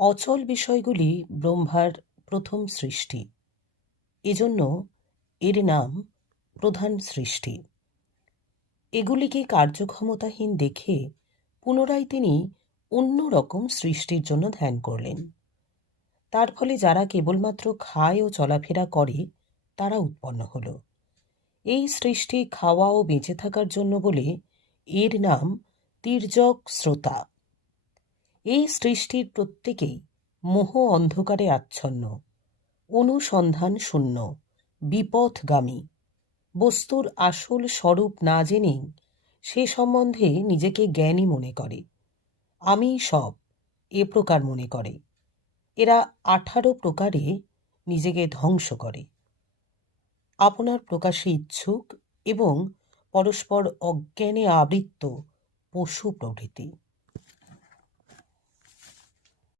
অচল বিষয়গুলি ব্রহ্মার প্রথম সৃষ্টি। এজন্য এর নাম প্রধান সৃষ্টি। এগুলিকে কার্যক্ষমতাহীন দেখে পুনরায় তিনি অন্য রকম সৃষ্টির জন্য ধ্যান করলেন। তার ফলে যারা কেবলমাত্র খায় ও চলাফেরা করে, তারা উৎপন্ন হল। এই সৃষ্টি খাওয়া ও বেঁচে থাকার জন্য বলে এর নাম তির্যক শ্রোতা। এই সৃষ্টির প্রত্যেকেই মোহ অন্ধকারে আচ্ছন্ন, অনুসন্ধান শূন্য, বিপথগামী। বস্তুর আসল স্বরূপ না জেনেই সে সম্বন্ধে নিজেকে জ্ঞানী মনে করে। আমি সব, এ প্রকার মনে করে। এরা আঠারো প্রকারে নিজেকে ধ্বংস করে। আপনার প্রকাশে ইচ্ছুক এবং পরস্পর অজ্ঞানে আবৃত্ত পশু প্রভৃতি।